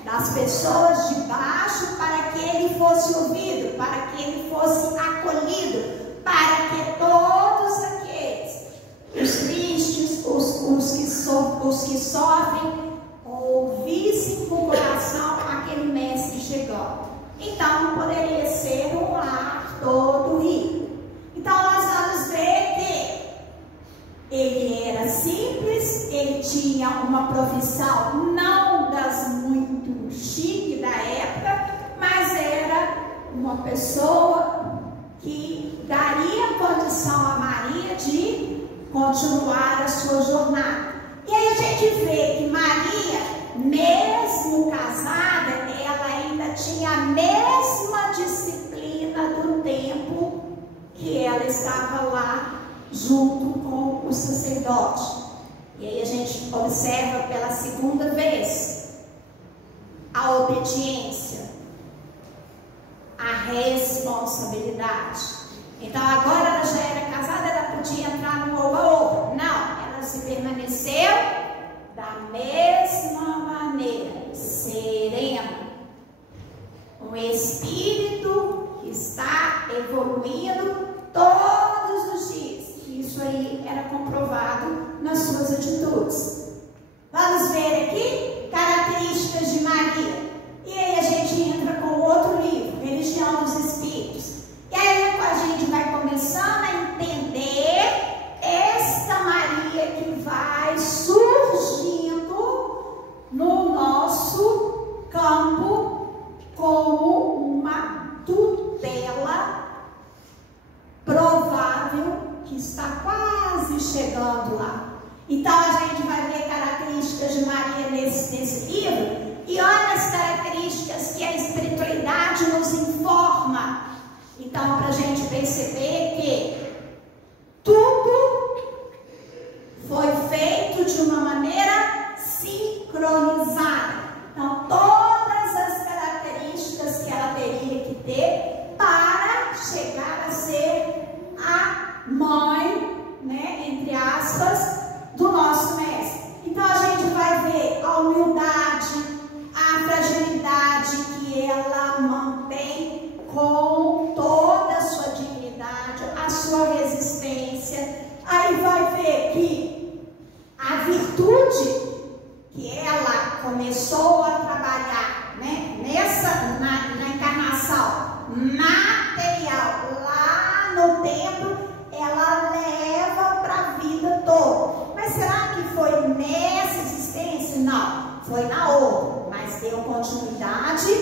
das pessoas de baixo, para que ele fosse ouvido, para que ele fosse acolhido, para que todos aqueles, os tristes, os que sofrem, ouvissem com o coração aquele mestre chegando. Então não poderia ser um lar todo rico. Então nós vamos ver que ele era simples, ele tinha uma profissão não das muito chique da época, mas era uma pessoa que daria condição a Maria de continuar a sua jornada. E aí a gente vê que Maria, mesmo casada, ela ainda tinha a mesma disciplina do tempo que ela estava lá junto com o sacerdote. E aí a gente observa pela segunda vez a obediência, a responsabilidade. Então agora ela já era casada, ela podia entrar no oba-oba. Não, ela se permaneceu da mesma maneira, serena. Um espírito que está evoluindo todos os dias. Isso aí era comprovado nas suas atitudes. Vamos ver aqui características de Maria. E aí a gente entra com outro livro, Religião dos Espíritos. E aí a gente vai começando a entender esta Maria que vai surgindo no nosso campo como uma tutela provável que está quase chegando lá. Então a gente vai ver características de Maria nesse livro, e olha as características que a espiritualidade nos informa. Então, para a gente perceber que tudo foi feito de uma maneira sincronizada. Então, todas as características que ela teria que ter para chegar a ser a mãe, entre aspas, do nosso mestre. Então a gente vai ver a humildade, a fragilidade que ela mantém com toda a sua dignidade, a sua resistência. Aí vai ver que a virtude que ela começou a trabalhar, na encarnação material, lá no templo, ela leva para a vida toda. Mas será que foi nessa existência? Não, foi na outra, mas deu continuidade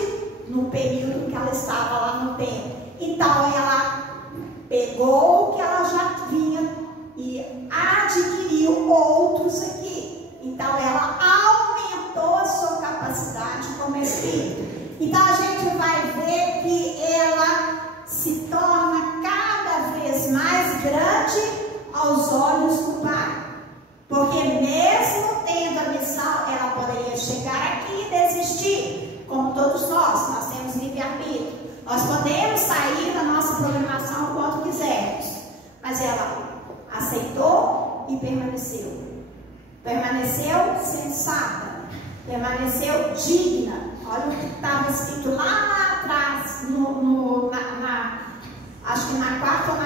no período que ela estava lá no templo. Então ela pegou o que ela já vinha e adquiriu outros aqui. Então ela aumentou a sua capacidade como espírito. Então a gente vai ver que ela se torna cada vez mais grande aos olhos do Pai. Porque mesmo tendo a missão, ela poderia chegar aqui e desistir, como todos nós temos livre-arbítrio. Nós podemos sair da nossa programação quanto quisermos, mas ela aceitou e permaneceu. Permaneceu sensata, permaneceu digna. Olha o que estava escrito lá atrás, acho que na quarta ou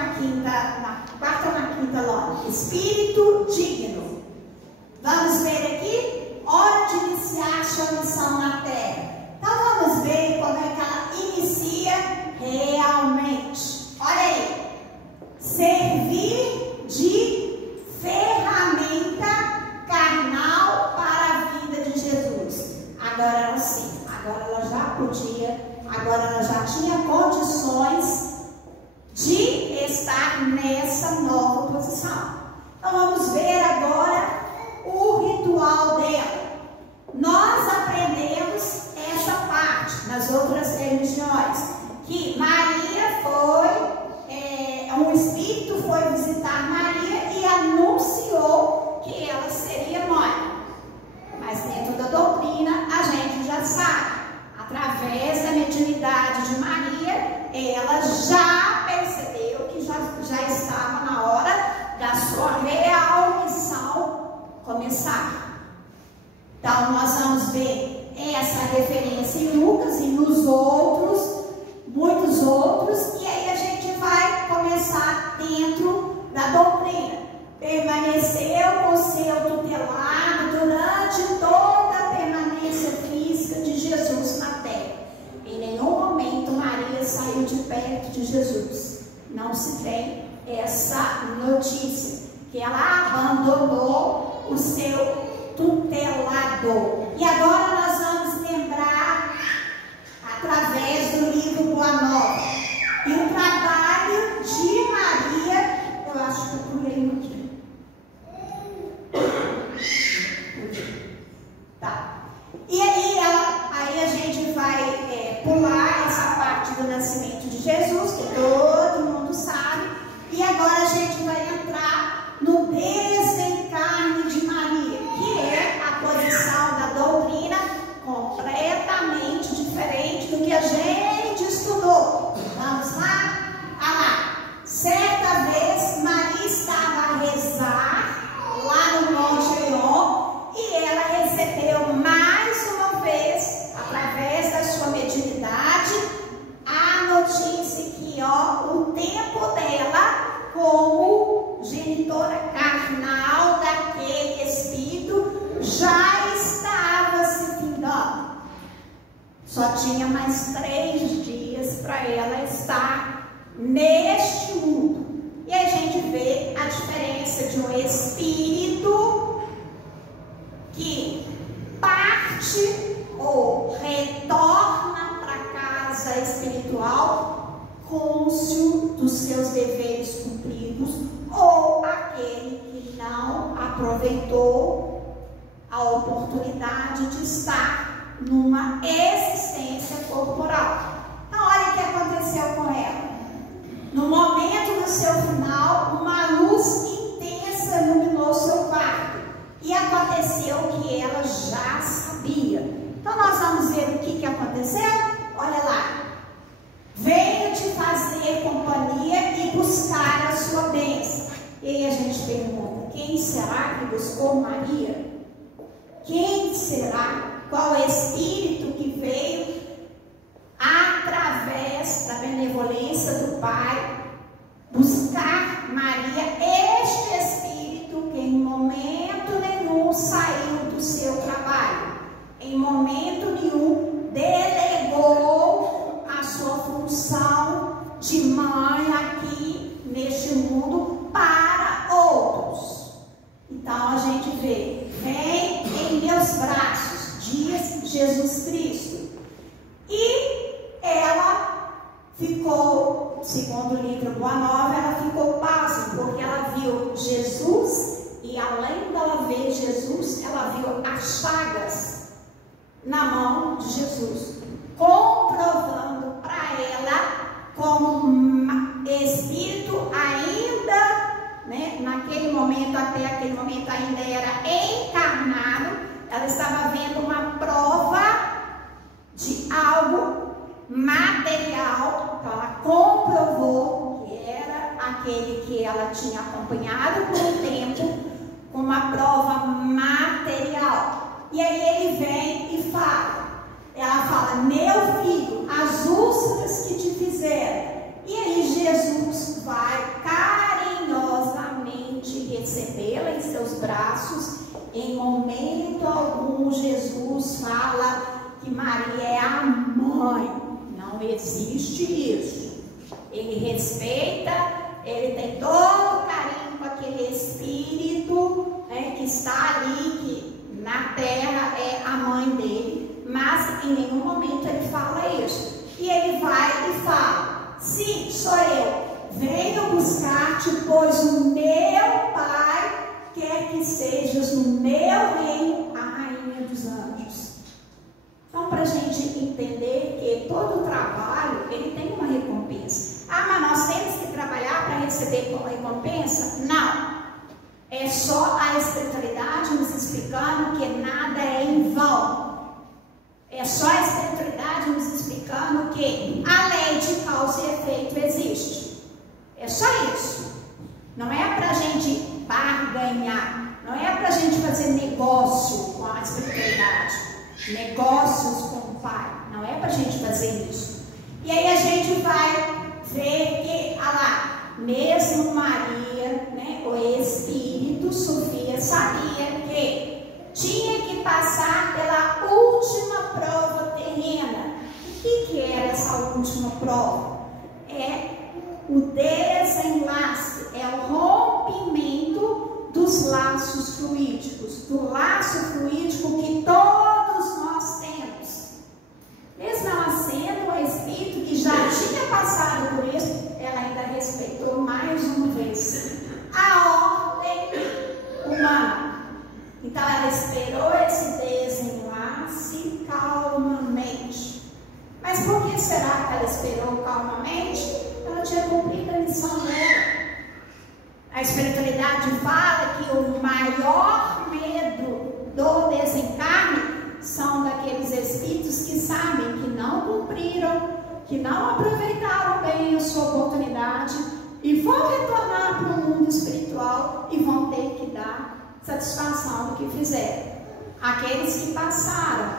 na quinta loja. Espírito digno. Vamos ver aqui onde iniciar sua missão na Terra. Então vamos ver como é que ela inicia realmente. Olha aí. Servir de ferramenta carnal para a vida de Jesus. Agora ela sim, agora ela já podia, agora ela já tinha condições de estar nessa nova posição. Então vamos ver agora o ritual dela. Nós aprendemos essa parte nas outras religiões, que Maria um espírito foi visitar Maria e anunciou que ela seria mãe. Mas dentro da doutrina a gente já sabe, através da mediunidade de Maria, ela já percebeu que já estava na hora da sua real missão começar. Então nós vamos ver essa referência em Lucas e nos outros, muitos outros, e aí a gente vai começar dentro da doutrina. Permaneceu com seu tutelado durante toda a permanência física de Jesus na terra. Em nenhum momento Maria saiu de perto de Jesus. Não se tem essa notícia, que ela abandonou o seu tutelador. E agora nós vamos lembrar, através do livro Boa Nova, e o trabalho de Maria. Eu acho que eu pulei aqui. Tá. E aí a gente vai pular essa parte do nascimento de Jesus, que todo mundo sabe, e agora a gente vai entrar no desencarne de Maria, que é a posição da doutrina completamente diferente do que a gente estudou. Vamos lá? Certa vez Maria estava a rezar lá no Monte Leon e ela recebeu mais uma vez, através da sua mediunidade, a notícia que o tempo dela como genitora carnal daquele espírito já estava se findando. Só tinha mais 3 dias para ela estar neste mundo. E a gente vê a diferença de um espírito que parte ou retorna para a casa espiritual cônscio dos seus deveres cumpridos, ou aquele que não aproveitou a oportunidade de estar numa existência corporal. Então olha o que aconteceu com ela. No momento do seu final, uma luz intensa iluminou seu quarto. E aconteceu que ela já sabia. Então nós vamos ver o que aconteceu. Olha lá. Venho te fazer companhia e buscar a sua bênção. E aí a gente pergunta, quem será que buscou Maria? Quem será? Qual espírito que veio através da benevolência do Pai buscar Maria? Este espírito que em momento nenhum saiu do seu trabalho, em momento nenhum delegou a sua função de mãe aqui neste mundo para outros. Então a gente vê, vem em meus braços, diz Jesus Cristo. E ela ficou, segundo o livro Boa Nova, ela ficou pasma, porque ela viu Jesus, e além dela ver Jesus, ela viu as chagas na mão de Jesus, comprovando para ela, como espírito ainda, naquele momento, até aquele momento ainda era encarnado, ela estava vendo uma prova de algo material. Então ela comprovou que era aquele que ela tinha acompanhado por um tempo, com uma prova material. E aí ele vem e fala, ela fala, meu filho, as úlceras que te fizeram. E aí Jesus vai carinhosamente recebê-la em seus braços. Em momento algum Jesus fala que Maria é a mãe. Não existe isso. Ele respeita, ele tem todo o carinho com aquele espírito que está ali, que na terra é a mãe dele, mas em nenhum momento ele fala isso. E ele vai e fala, sim, sou eu, venho buscar parte, pois o meu Pai quer que sejas no meu reino a rainha dos anjos. Então, para a gente entender que todo trabalho, ele tem uma recompensa. Ah, mas nós temos que trabalhar para receber uma recompensa? Não. É só a espiritualidade nos explicando que nada é em vão. É só a espiritualidade nos explicando que a lei de causa e efeito existe. É só isso. Não é para a gente barganhar. Não é para a gente fazer negócio com a espiritualidade. Negócios com o Pai. Não é para a gente fazer isso. E aí a gente vai ver que, olha lá, mesmo Maria, né, o Espírito, Sofia, sabia que tinha que passar pela última prova terrena. O que era essa última prova? É o desenlace, é o rompimento dos laços fluídicos, do laço fluídico que todos nós temos. Mesmo ela sendo o Espírito que já tinha passado por isso, ela ainda respeitou mais uma vez a ordem humana. Então ela esperou esse desenlace calmamente. Mas por que será que ela esperou calmamente? Ela tinha cumprido a missão dela. A espiritualidade fala que o maior medo do desencarne são daqueles espíritos que sabem que não cumpriram, que não aproveitaram bem a sua oportunidade e vão retornar para o mundo espiritual e vão ter que dar satisfação do que fizeram. Aqueles que passaram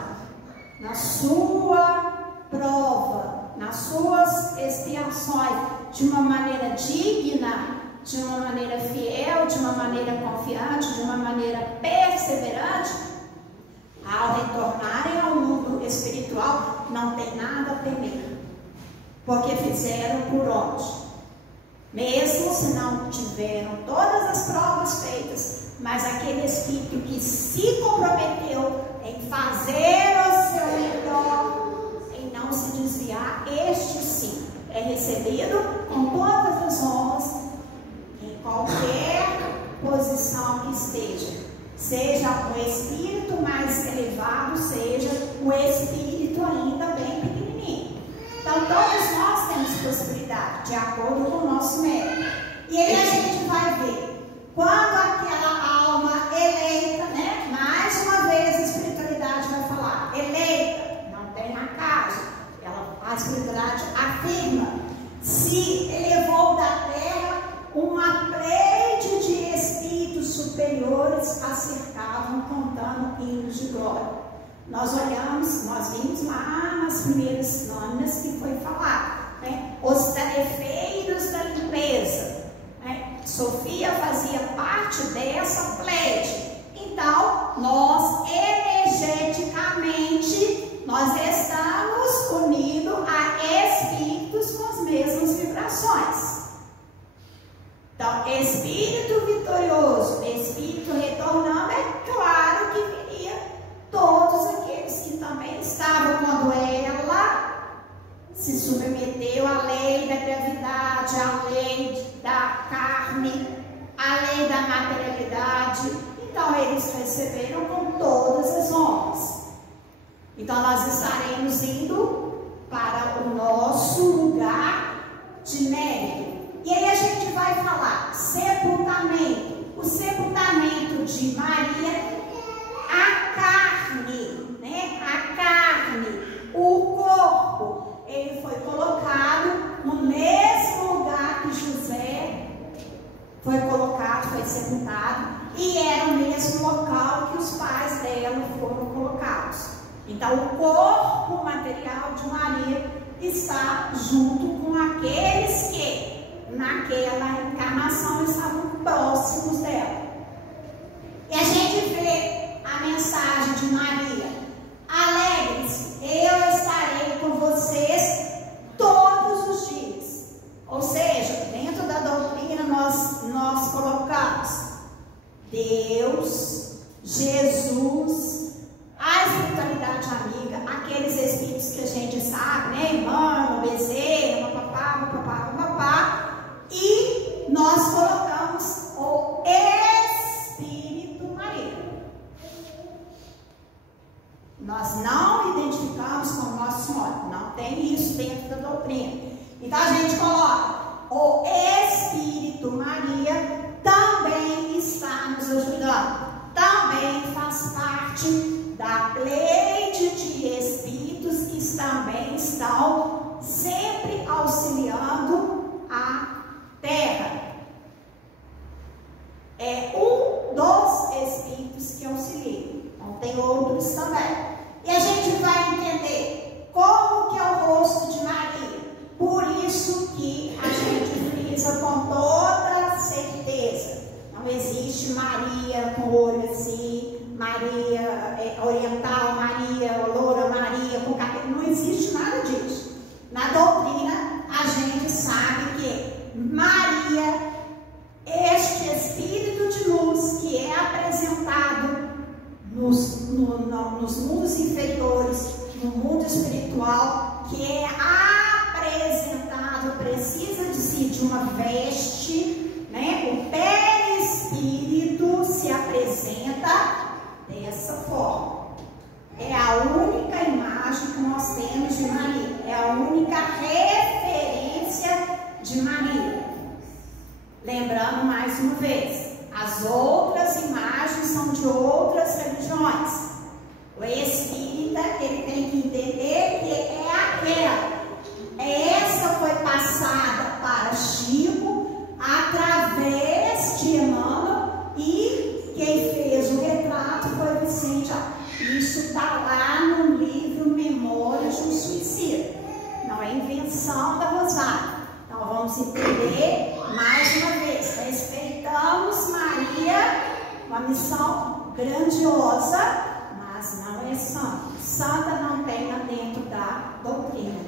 na sua prova, nas suas expiações, de uma maneira digna, de uma maneira fiel, de uma maneira confiante, de uma maneira perseverante, ao retornarem ao mundo espiritual, não tem nada a temer, porque fizeram por onde? Mesmo se não tiveram todas as provas feitas, mas aquele espírito que se comprometeu em fazer o seu melhor, em não se desviar, este sim é recebido com todas as honras, em qualquer posição que esteja. Seja o espírito mais elevado, seja o espírito ainda bem pequenininho. Então, todos nós temos possibilidade, de acordo com o nosso mérito. E aí a gente vai ver, quando aquela alma eleita, né? Mais uma vez a espiritualidade vai falar, eleita, não tem acaso. A espiritualidade afirma, se elevou da terra uma plede de espíritos superiores a cercavam cantando hinos de glória. Nós olhamos, nós vimos lá nas primeiras nôminas que foi falado, né? Os tarefeiros da limpeza, né? Sofia fazia parte dessa plede. Então, nós energeticamente, nós estamos unidos a espíritos com as mesmas vibrações. Então, espírito vitorioso, espírito retornando, é claro que viria todos aqueles que também estavam quando ela se submeteu à lei da gravidade, à lei da carne, à lei da materialidade. Então, eles receberam com todas as honras. Então, nós estaremos indo para o nosso lugar de mérito. E aí a gente vai falar sepultamento. O sepultamento de Maria, a carne, né? A carne, o corpo, ele foi colocado no mesmo lugar que José foi colocado, foi sepultado, e era o mesmo local que os pais dela foram colocados. Então o corpo material de Maria está junto com aqueles que naquela encarnação estavam próximos dela. E a gente vê a mensagem de Maria: alegre-se, eu estarei com vocês todos os dias. Ou seja, dentro da doutrina nós colocamos Deus, Jesus, a espiritualidade amiga, aqueles espíritos que a gente sabe, né? Irmã, Bezerra, papapá, e nós colocamos também faz parte da pleide de espíritos que também estão sempre auxiliando a Terra. É um dos espíritos que auxilia. Então tem outros também. E a gente vai entender como que é o rosto de Maria. Por isso que a gente frisa com toda certeza. Não existe Maria com olho assim, Maria oriental, Maria loura, Maria com cabelo. Não existe nada disso. Na doutrina, a gente sabe que Maria, este espírito de luz que é apresentado nos mundos inferiores, no mundo espiritual, que é apresentado, precisa de uma veste, né? O perispírito se apresenta dessa forma. É a única imagem que nós temos de Maria, é a única referência de Maria. Lembrando mais uma vez, as outras imagens são de outras religiões. O espírita, ele tem que entender que é aquela. Essa foi passada para Chico através de Emmanuel, e quem fez o retrato foi Vicente. Isso está lá no livro Memórias de um Suicida. Não é invenção da Rosália. Então vamos entender mais uma vez. Respeitamos Maria, uma missão grandiosa, mas não é santa. Santa não tem lá dentro da doutrina.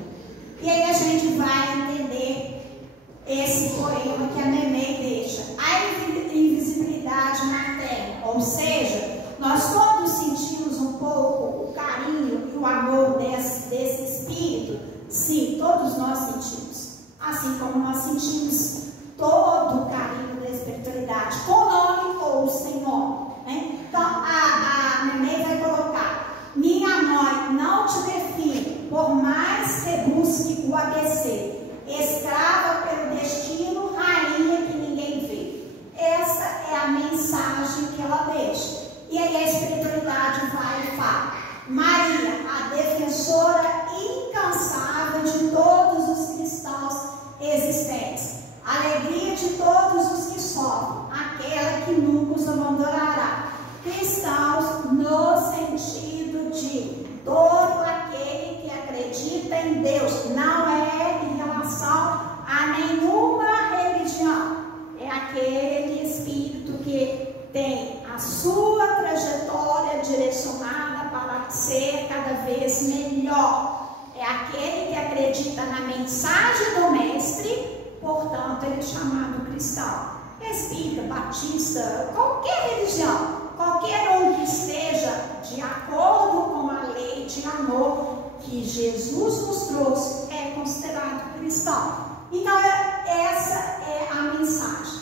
E aí a gente vai entender esse poema que a Memei deixa. A invisibilidade materna, ou seja, nós todos sentimos um pouco o carinho e o amor desse espírito. Sim, todos nós sentimos. Assim como nós sentimos todo o carinho da espiritualidade, com nome ou sem nome, né? Então, a Memei vai colocar: minha mãe, não te define, por mais que busque o ABC, escrava pelo destino, rainha que ninguém vê. Essa é a mensagem que ela deixa. E aí a espiritualidade vai e fala: Maria, a defensora incansável de todos os cristãos existentes, alegria de todos os que sofrem, aquela que nunca os abandonará. Cristãos no sentido de todo aquele que acredita em Deus, não é em relação a nenhuma religião, é aquele espírito que tem a sua trajetória direcionada para ser cada vez melhor. É aquele que acredita na mensagem do Mestre, portanto, ele é chamado cristão. Espírita, batista, qualquer religião, qualquer um que esteja de acordo com a lei de amor que Jesus nos trouxe, é considerado cristão. Então, essa é a mensagem.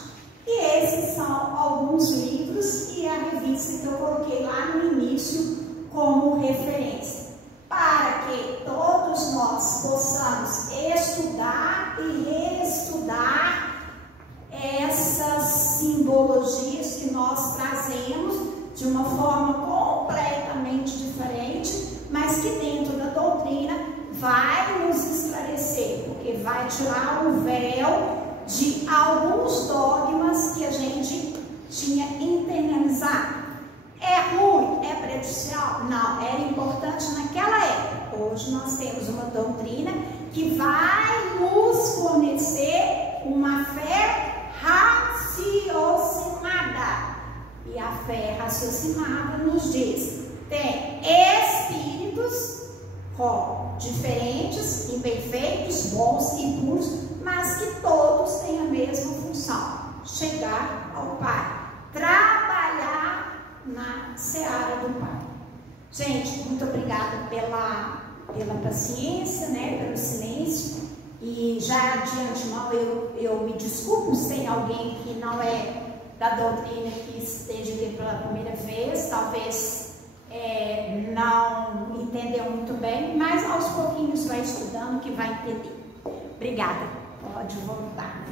E esses são alguns livros e a revista que eu coloquei lá no início como referência, para que todos nós possamos estudar e reestudar essas simbologias que nós trazemos de uma forma completamente diferente, mas que dentro da doutrina vai nos esclarecer, porque vai tirar o véu de alguns dogmas que a gente tinha internalizado. É ruim? É prejudicial? Não, era importante naquela época. Hoje nós temos uma doutrina que vai nos fornecer uma fé raciocinada. E a fé raciocinada nos diz: tem espíritos diferentes, imperfeitos, bons e puros, mas que todos têm a mesma função: chegar ao Pai, trabalhar na seara do Pai. Gente, muito obrigada pela paciência, né, pelo silêncio. E já de antemão eu me desculpo se tem alguém que não é da doutrina que esteja aqui pela primeira vez, talvez não entendeu muito bem, mas aos pouquinhos vai estudando que vai entender. Obrigada. Pode voltar.